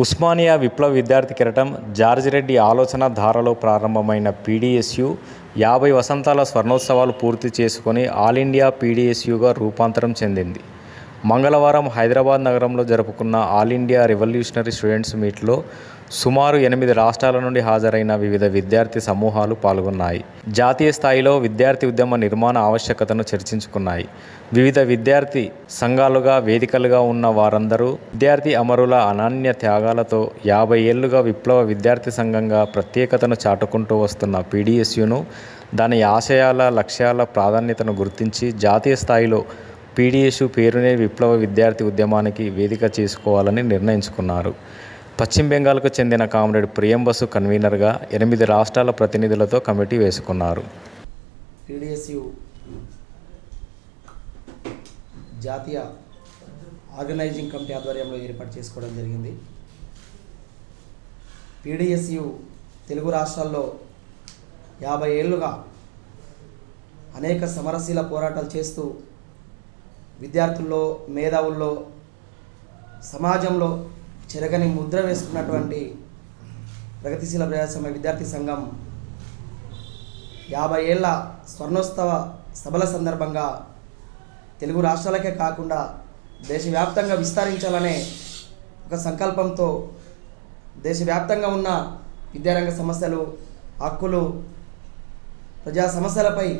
ఉస్మానియా విప్లవ విద్యార్థి కెరటం జార్జి రెడ్డి ఆలోచన ధారలో ప్రారంభమైన పీడీఎస్యు 50 వసంతాల స్వర్ణోత్సవాలు పూర్తి చేసుకొని ఆల్ ఇండియా పీడీఎస్యుగా రూపాంతరం చెందింది. మంగళవారం హైదరాబాద్ నగరంలో జరుపుకున్న ఆల్ ఇండియా రివల్యూషనరీ స్టూడెంట్స్ మీట్లో సుమారు 8 రాష్ట్రాల నుండి హాజరైన వివిధ విద్యార్థి సమూహాలు పాల్గొన్నాయి. జాతీయ స్థాయిలో విద్యార్థి ఉద్యమ నిర్మాణ ఆవశ్యకతను చర్చించుకున్నాయి. వివిధ విద్యార్థి సంఘాలుగా వేదికలుగా ఉన్న వారందరూ విద్యార్థి అమరుల అనన్య త్యాగాలతో 50 ఏళ్లుగా విప్లవ విద్యార్థి సంఘంగా ప్రత్యేకతను చాటుకుంటూ వస్తున్న పీడీఎస్యును, దాని ఆశయాల, లక్ష్యాల ప్రాధాన్యతను గుర్తించి జాతీయ స్థాయిలో పీడీఎస్యు పేరునే విప్లవ విద్యార్థి ఉద్యమానికి వేదిక చేసుకోవాలని నిర్ణయించుకున్నారు. పశ్చిమ బెంగాల్కు చెందిన కామ్రేడ్ ప్రియం బసు కన్వీనర్గా 8 రాష్ట్రాల ప్రతినిధులతో కమిటీ వేసుకున్నారు. పీడీఎస్యు జాతీయ ఆర్గనైజింగ్ కమిటీ ఆధ్వర్యంలో ఏర్పాటు చేసుకోవడం జరిగింది. పీడీఎస్యు తెలుగు రాష్ట్రాల్లో 50 ఏళ్లుగా అనేక సమరశీల పోరాటాలు చేస్తూ విద్యార్థుల్లో, మేధావుల్లో, సమాజంలో చెరగని ముద్ర వేసుకున్నటువంటి ప్రగతిశీల ప్రజాస్వామ్య విద్యార్థి సంఘం 50 ఏళ్ల స్వర్ణోత్సవ సభల సందర్భంగా తెలుగు రాష్ట్రాలకే కాకుండా దేశవ్యాప్తంగా విస్తరించాలనే ఒక సంకల్పంతో దేశవ్యాప్తంగా ఉన్న విద్యారంగ సమస్యలు, హక్కులు, ప్రజా సమస్యలపై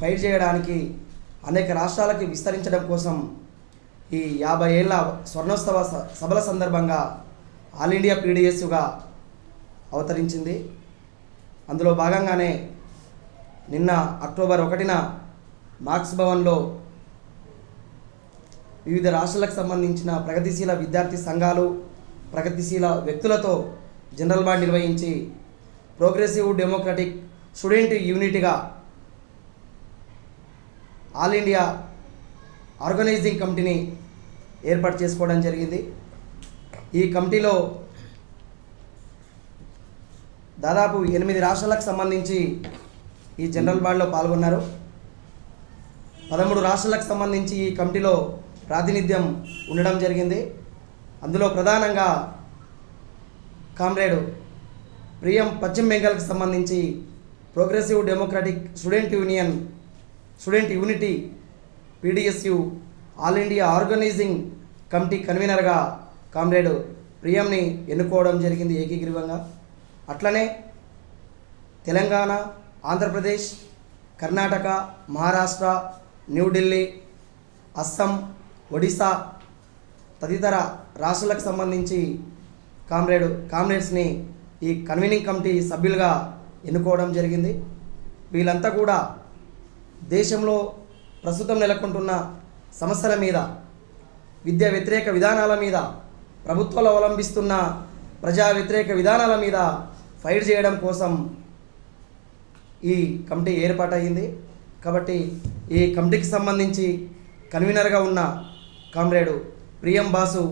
ఫైట్ చేయడానికి అనేక రాష్ట్రాలకి విస్తరించడం కోసం ఈ 50 ఏళ్ల స్వర్ణోత్సవ సభల సందర్భంగా ఆల్ ఇండియా పీడీఎస్యుగా అవతరించింది. అందులో భాగంగానే నిన్న అక్టోబర్ 1న మార్క్స్ భవన్లో వివిధ రాష్ట్రాలకు సంబంధించిన ప్రగతిశీల విద్యార్థి సంఘాలు, ప్రగతిశీల వ్యక్తులతో జనరల్ బాడీ నిర్వహించి ప్రోగ్రెసివ్ డెమోక్రటిక్ స్టూడెంట్ యూనిటీగా ఆల్ ఇండియా ఆర్గనైజింగ్ కమిటీని ఏర్పాటు చేసుకోవడం జరిగింది. ఈ కమిటీలో దాదాపు 8 రాష్ట్రాలకు సంబంధించి ఈ జనరల్ బాడీలో పాల్గొన్నారు. 13 రాష్ట్రాలకు సంబంధించి ఈ కమిటీలో ప్రాతినిధ్యం ఉండడం జరిగింది. అందులో ప్రధానంగా కామ్రేడ్ ప్రియం పశ్చిమ బెంగాల్కి సంబంధించి progressive democratic student unity PDSU all India organizing committee కన్వీనర్గా కామ్రేడ్ ప్రియంని ఎన్నుకోవడం జరిగింది ఏకీగ్రీవంగా. అట్లనే తెలంగాణ, ఆంధ్రప్రదేశ్, కర్ణాటక, మహారాష్ట్ర, న్యూఢిల్లీ, అస్సాం, ఒడిశా తదితర రాష్ట్రాలకు సంబంధించి కామ్రేడ్స్ని ఈ కన్వీనింగ్ కమిటీ సభ్యులుగా ఎన్నుకోవడం జరిగింది. వీళ్ళంతా కూడా దేశంలో ప్రస్తుతం నెలకొంటున్న సమస్యల మీద, విద్యా వ్యతిరేక విధానాల మీద, ప్రభుత్వాలు అవలంబిస్తున్న ప్రజా వ్యతిరేక విధానాల మీద ఫైట్ చేయడం కోసం ఈ కమిటీ ఏర్పాటయ్యింది. కాబట్టి ఈ కమిటీకి సంబంధించి కన్వీనర్గా ఉన్న కామ్రేడ్ ప్రియం బాసు,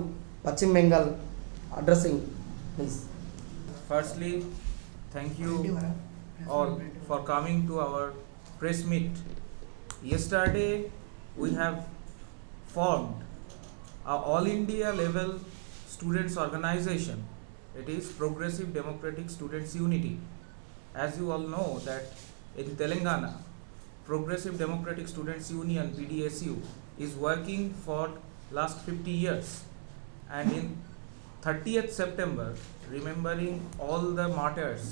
పశ్చిమ Bengal, addressing please. Firstly, thank you all for coming to our press meet. Yesterday we have formed a all India level students organization. It is Progressive Democratic Students Unity. As you all know that in Telangana, Progressive Democratic Students Union PDSU is working for last 50 years, and in 30th September, remembering all the martyrs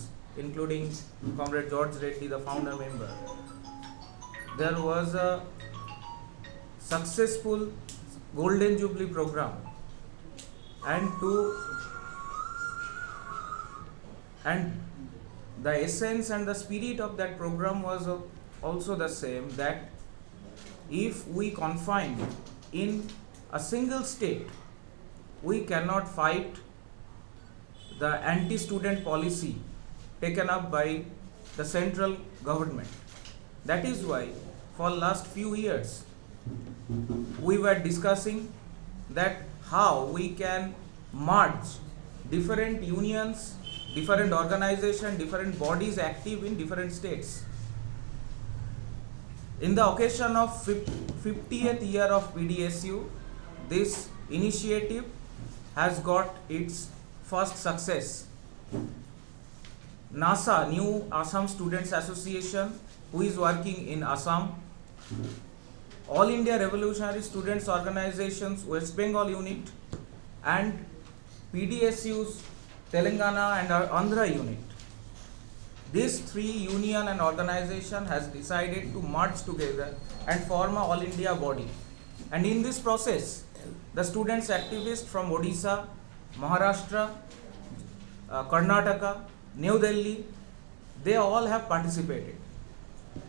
including Comrade George Reddy, the founder member, there was a successful Golden Jubilee program, and the essence and the spirit of that program was also the same, that if we confine in a single state, we cannot fight the anti-student policy taken up by the central government. That is why for last few years we were discussing that how we can merge different unions, different organizations, different bodies active in different states. In the occasion of 50th year of PDSU, this initiative has got its first success. NASA, New Assam Students Association, who is working in Assam, All India Revolutionary Students Organizations West Bengal unit, and PDSU's Telangana and Andhra unit. These three union and organization has decided to merge together and form a all India body. And in this process, the students activists from Odisha, Maharashtra, Karnataka, New Delhi, they all have participated.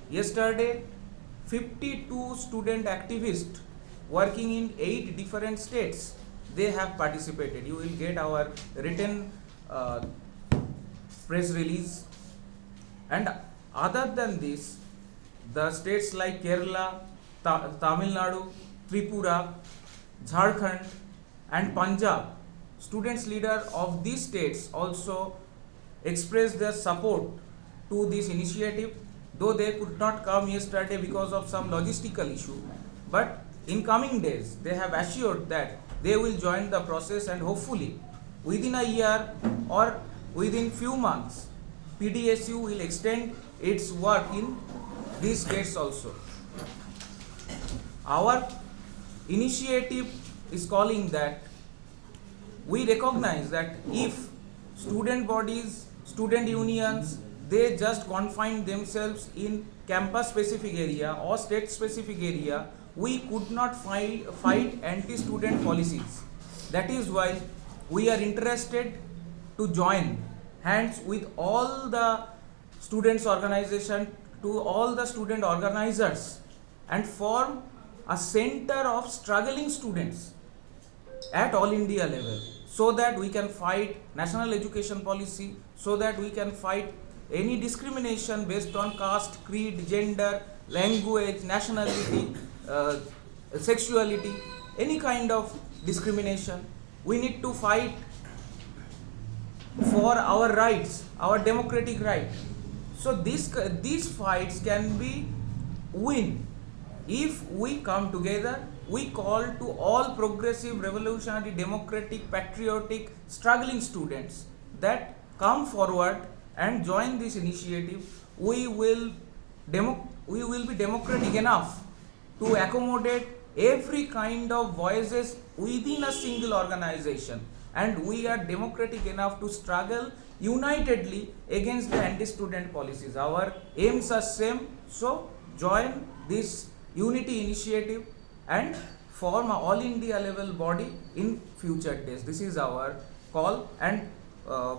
Yesterday, 52 student activists working in 8 different states, they have participated. You will get our written press release. And other than this, the states like Kerala, Tamil Nadu, Tripura, Jharkhand and Punjab, students leader of these states also expressed their support to this initiative, though they could not come yesterday because of some logistical issue. But in coming days, they have assured that they will join the process, and hopefully within a year or within few months, PDSU will extend its work in these states also. Our initiative is calling that we recognize that if student bodies, student unions, they just confine themselves in campus specific area or state specific area, we could not fight anti-student policies. That is why we are interested to join hands with all the students organization, to all the student organizers, and form a center of struggling students at all India level, so that we can fight national education policy, so that we can fight any discrimination based on caste, creed, gender, language, nationality, sexuality, any kind of discrimination. We need to fight for our rights, our democratic right. So these fights can be win if we come together. We call to all progressive, revolutionary, democratic, patriotic, struggling students that come forward and join this initiative. We will be democratic enough to accommodate every kind of voices within a single organization, and we are democratic enough to struggle unitedly against the anti-student policies. Our aims are same, so join this unity initiative and form a all India level body in future days. This is our call, and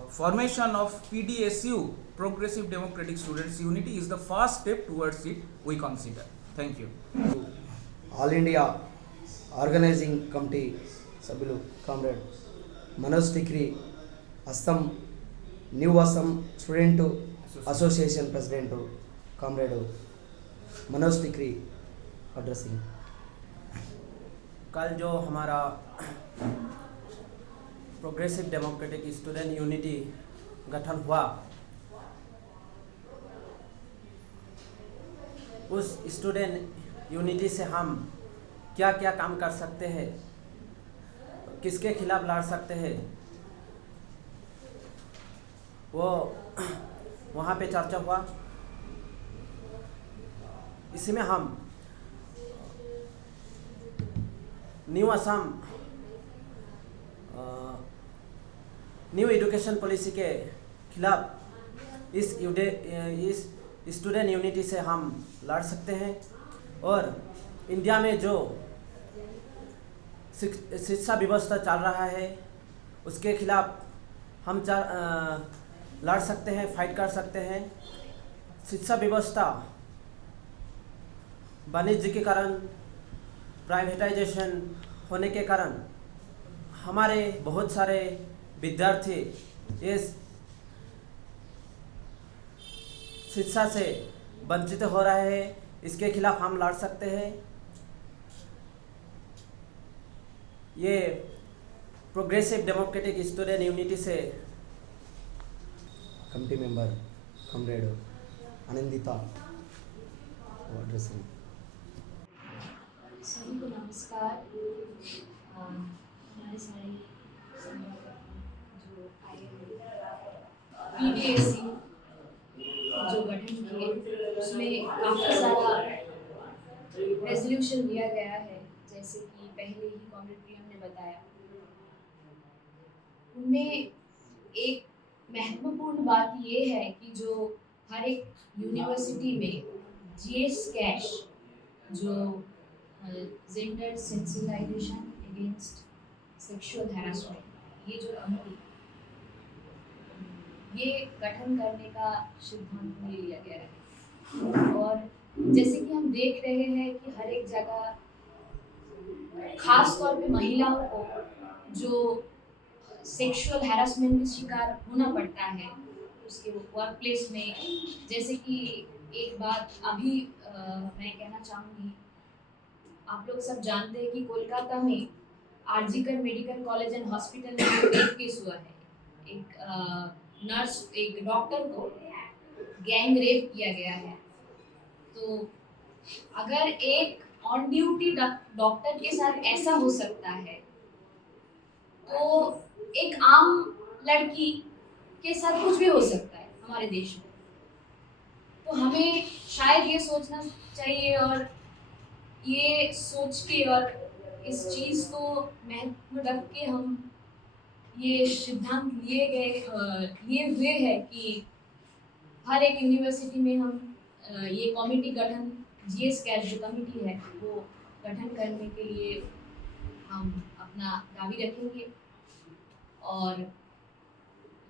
formation of PDSU, Progressive Democratic Students Unity, is the first step towards it, we consider. Thank you. All India organizing committee సభ్యులు comrade Manoj Tikri, Assam new Assam student association president comrade Manoj Tikri addressing. कल जो हमारा progressive democratic student unity गठन हुआ, उस student unity से हम क्या क्या काम कर सकते हैं, किसके खिलाफ लड़ सकते हैं, वो वहाँ पे चर्चा हुआ। इसमें हम new Assam new education policy के खिलाफ इस स्टूडेंट यूनिटी से हम लड़ सकते हैं, और इंडिया में जो शिक्षा व्यवस्था चल रहा है उसके खिलाफ हम लड़ सकते हैं, फाइट कर सकते हैं। शिक्षा व्यवस्था वाणिज्य के कारण, प्राइवेटाइजेशन होने के कारण हमारे बहुत सारे विद्यार्थी इस शिक्षा से वंचित हो रहे हैं। इसके खिलाफ हम लड़ सकते हैं। ये प्रोग्रेसिव डेमोक्रेटिक स्टूडेंट यूनिटी से committee member comrade Anandita addressing. सभी को नमस्कार। हमारे सारे पीडीएससी जो गठन किए उसमें काफ़ी सारा रेजोल्यूशन लिया गया है, जैसे कि पहले ही कॉमरेड प्रियम ने बताया। उनमें एक महत्वपूर्ण बात ये है कि जो हर एक यूनिवर्सिटी में जीएस कैश जो gender sensitization against sexual harassment ये जो कमेटी ये गठन करने का सिद्धांत ले लिया गया है। और जैसे कि हम देख रहे हैं कि हर एक जगह खास तौर पे महिलाओं को जो सेक्सुअल हैरासमेंट का शिकार होना पड़ता है उसके वर्क प्लेस में, जैसे कि एक बात अभी मैं कहना चाहूँगी, आप लोग सब जानते हैं कि कोलकाता में RG Kar medical college and hospital में एक केस हुआ है। एक नर्स, एक डॉक्टर को गैंग रेप किया गया है। तो अगर एक ऑन ड्यूटी डॉक्टर के साथ ऐसा हो सकता है तो एक आम लड़की के साथ कुछ भी हो सकता है हमारे देश में। तो हमें शायद ये सोचना चाहिए और ये सोच के और इस चीज़ को महत्व रख के हम ये सिद्धांत लिए हुए है कि हर एक यूनिवर्सिटी में हम ये कमेटी गठन जीएस कैश जो कमेटी है वो गठन करने के लिए हम अपना दावी रखेंगे। और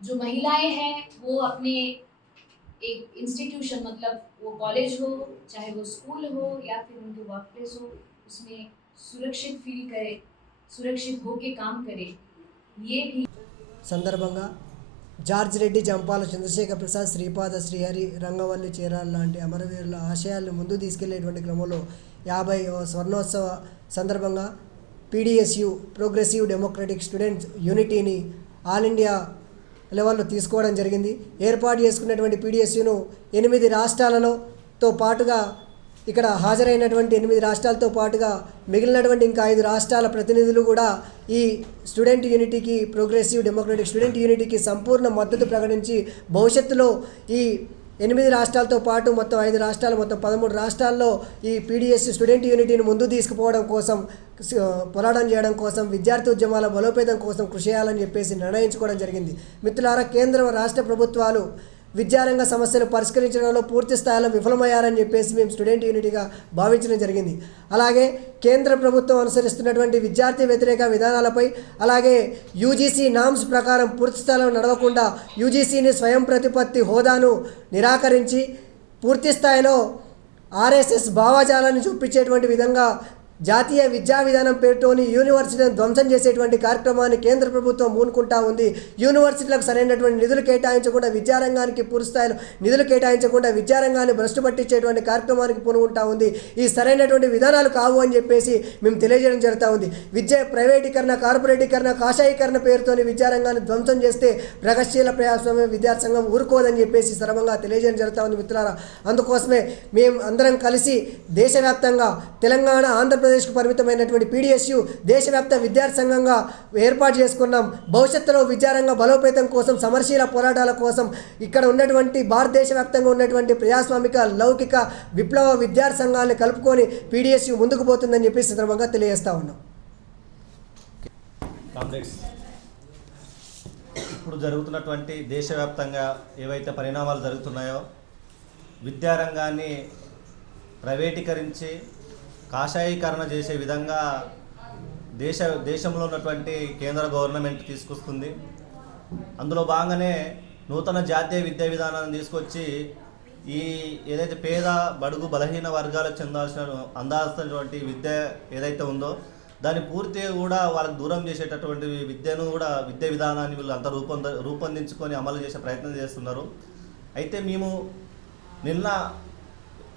जो महिलाएं हैं वो अपने एक इंस्टीट्यूशन, मतलब वो कॉलेज हो चाहे वो स्कूल हो या फिर उनके वर्क प्लेस हो, उसमें सुरक्षित फील करे, सुरक्षित होके काम करे। ये भी సందర్భంగా జార్జ్ రెడ్డి, జంపాల చంద్రశేఖర్ ప్రసాద్, శ్రీపాద శ్రీహరి, రంగవల్లి చీరాల లాంటి అమరవీరుల ఆశయాలను ముందుకు తీసుకెళ్లేటువంటి క్రమంలో 50వ స్వర్ణోత్సవ సందర్భంగా పీడిఎస్యు ప్రోగ్రెసివ్ డెమోక్రటిక్ స్టూడెంట్స్ యూనిటీని ఆల్ ఇండియా లెవెల్లో తీసుకోవడం జరిగింది. ఏర్పాటు చేసుకున్నటువంటి పీడిఎస్యును 8 రాష్ట్రాలతో పాటుగా ఇక్కడ హాజరైనటువంటి 8 రాష్ట్రాలతో పాటుగా మిగిలినటువంటి ఇంకా 5 రాష్ట్రాల ప్రతినిధులు కూడా ఈ స్టూడెంట్ యూనిటీకి, ప్రోగ్రెసివ్ డెమోక్రటిక్ స్టూడెంట్ యూనిటీకి సంపూర్ణ మద్దతు ప్రకటించి భవిష్యత్తులో ఈ 8 రాష్ట్రాలతో పాటు మొత్తం 5 రాష్ట్రాలు, మొత్తం 13 రాష్ట్రాల్లో ఈ పీడిఎస్ స్టూడెంట్ యూనిటీని ముందుకు తీసుకుపోవడం కోసం, పోరాటం చేయడం కోసం, విద్యార్థి ఉద్యమాల బలోపేతం కోసం కృషి చేయాలని చెప్పేసి నిర్ణయించుకోవడం జరిగింది. మిత్రులారా, కేంద్ర రాష్ట్ర ప్రభుత్వాలు విద్యారంగ సమస్యలు పరిష్కరించడంలో పూర్తి స్థాయిలో విఫలమయ్యారని చెప్పేసి మేము స్టూడెంట్ యూనిటీగా భావించడం జరిగింది. అలాగే కేంద్ర ప్రభుత్వం అనుసరిస్తున్నటువంటి విద్యార్థి వ్యతిరేక విధానాలపై, అలాగే యూజీసీ నామ్స్ ప్రకారం పూర్తి స్థాయిలో నడవకుండా యూజీసీని స్వయం ప్రతిపత్తి హోదాను నిరాకరించి పూర్తి స్థాయిలో ఆర్ఎస్ఎస్ భావజాలాన్ని చూపించేటువంటి విధంగా జాతీయ విద్యా విధానం పేరుతోని యూనివర్సిటీలను ధ్వంసం చేసేటువంటి కార్యక్రమాన్ని కేంద్ర ప్రభుత్వం పూనుకుంటా ఉంది. యూనివర్సిటీలకు సరైనటువంటి నిధులు కేటాయించకుండా, విద్యారంగానికి పూర్తి స్థాయిలో నిధులు కేటాయించకుండా విద్యారంగాన్ని భ్రష్టు పట్టించేటువంటి కార్యక్రమానికి పూనుకుంటా ఉంది. ఈ సరైనటువంటి విధానాలు కావు అని చెప్పేసి మేము తెలియజేయడం జరుగుతూ ఉంది. విద్య ప్రైవేటీకరణ, కార్పొరేటీకరణ, కాషాయీకరణ పేరుతోని విద్యారంగాన్ని ధ్వంసం చేస్తే ప్రగతిశీల ప్రజాస్వామ్య విద్యార్థి సంఘం ఊరుకోదని చెప్పేసి సర్వంగా తెలియజేయడం జరుగుతూ ఉంది. మిత్రులారా, అందుకోసమే మేము అందరం కలిసి దేశవ్యాప్తంగా తెలంగాణ, ఆంధ్రప్రదేశ్కు పరిమితమైనటువంటి పీడిఎస్యు దేశవ్యాప్త విద్యార్థి సంఘంగా ఏర్పాటు చేసుకున్నాం. భవిష్యత్తులో విద్యారంగ బలోపేతం కోసం, సమరశీల పోరాటాల కోసం ఇక్కడ ఉన్నటువంటి భారతదేశ వ్యాప్తంగా ఉన్నటువంటి ప్రజాస్వామిక, లౌకిక, విప్లవ విద్యార్థి సంఘాలను కలుపుకొని పీడిఎస్యు ముందుకు పోతుందని చెప్పి సందర్భంగా తెలియజేస్తా ఉన్నాం. కామ్రేడ్స్, ఇప్పుడు జరుగుతున్నటువంటి దేశవ్యాప్తంగా ఏవైతే పరిణామాలు జరుగుతున్నాయో, విద్యారంగాన్ని ప్రైవేటీకరించి కాషాయీకరణ చేసే విధంగా దేశంలో ఉన్నటువంటి కేంద్ర గవర్నమెంట్ తీసుకొస్తుంది. అందులో భాగంగానే నూతన జాతీయ విద్యా విధానాన్ని తీసుకొచ్చి ఈ ఏదైతే పేద, బడుగు, బలహీన వర్గాలకు అందాల్సినటువంటి విద్య ఏదైతే ఉందో దాన్ని పూర్తిగా కూడా వాళ్ళకి దూరం చేసేటటువంటి విద్యను కూడా, విద్యా విధానాన్ని వీళ్ళు అంతా రూపొందించుకొని అమలు చేసే ప్రయత్నం చేస్తున్నారు. అయితే మేము నిన్న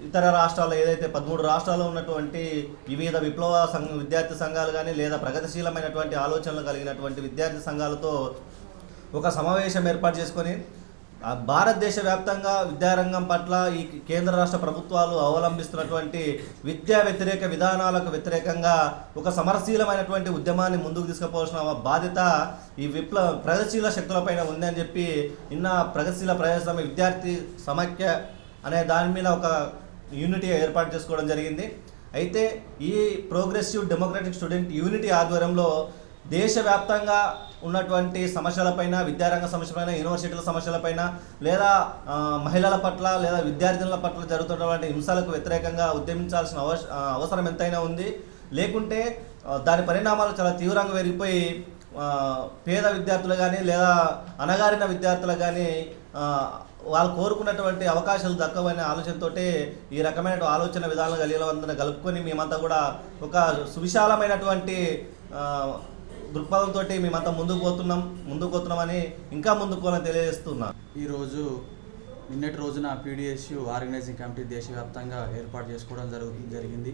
ఇతర రాష్ట్రాల్లో ఏదైతే 13 రాష్ట్రాల్లో ఉన్నటువంటి వివిధ విప్లవ విద్యార్థి సంఘాలు కానీ లేదా ప్రగతిశీలమైనటువంటి ఆలోచనలు కలిగినటువంటి విద్యార్థి సంఘాలతో ఒక సమావేశం ఏర్పాటు చేసుకొని భారతదేశ వ్యాప్తంగా విద్యారంగం పట్ల ఈ కేంద్ర రాష్ట్ర ప్రభుత్వాలు అవలంబిస్తున్నటువంటి విద్యా వ్యతిరేక విధానాలకు వ్యతిరేకంగా ఒక సమరశీలమైనటువంటి ఉద్యమాన్ని ముందుకు తీసుకుపోవాల్సిన బాధ్యత ఈ ప్రగతిశీల శక్తులపైన ఉందని చెప్పి నిన్న ప్రగతిశీల ప్రజాస్వామ్య విద్యార్థి సమాఖ్య అనే దాని మీద ఒక యూనిటీ ఏర్పాటు చేసుకోవడం జరిగింది. అయితే ఈ ప్రోగ్రెసివ్ డెమోక్రటిక్ స్టూడెంట్ యూనిటీ ఆధ్వర్యంలో దేశవ్యాప్తంగా ఉన్నటువంటి సమస్యలపైన, విద్యారంగ సమస్యలపైన, యూనివర్సిటీల సమస్యలపైన, లేదా మహిళల పట్ల లేదా విద్యార్థినుల పట్ల జరుగుతున్నటువంటి హింసలకు వ్యతిరేకంగా ఉద్యమించాల్సిన అవసరం ఎంతైనా ఉంది. లేకుంటే దాని పరిణామాలు చాలా తీవ్రంగా పెరిగిపోయి పేద విద్యార్థులు కానీ లేదా అణగారిన విద్యార్థులు కానీ వాళ్ళు కోరుకున్నటువంటి అవకాశాలు దక్కవనే ఆలోచనతోటే ఈ రకమైన ఆలోచన విధానాలు కలిగిన అందరిని కలుపుకొని మేమంతా కూడా ఒక సువిశాలమైనటువంటి దృక్పథంతో మేమంతా ముందుకు పోతున్నామని ఇంకా ముందుకు పోవాలని తెలియజేస్తున్నాం. ఈరోజు నిన్నటి రోజున పీడిఎస్యు ఆర్గనైజింగ్ కమిటీ దేశవ్యాప్తంగా ఏర్పాటు చేసుకోవడం జరిగింది.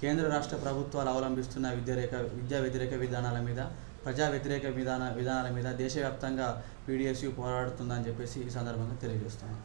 కేంద్ర రాష్ట్ర ప్రభుత్వాలు అవలంబిస్తున్న విద్యా వ్యతిరేక విధానాల మీద, ప్రజా వ్యతిరేక విధానాల మీద దేశవ్యాప్తంగా పీడిఎస్యు పోరాడుతుందని చెప్పేసి ఈ సందర్భంగా తెలియజేస్తున్నాను.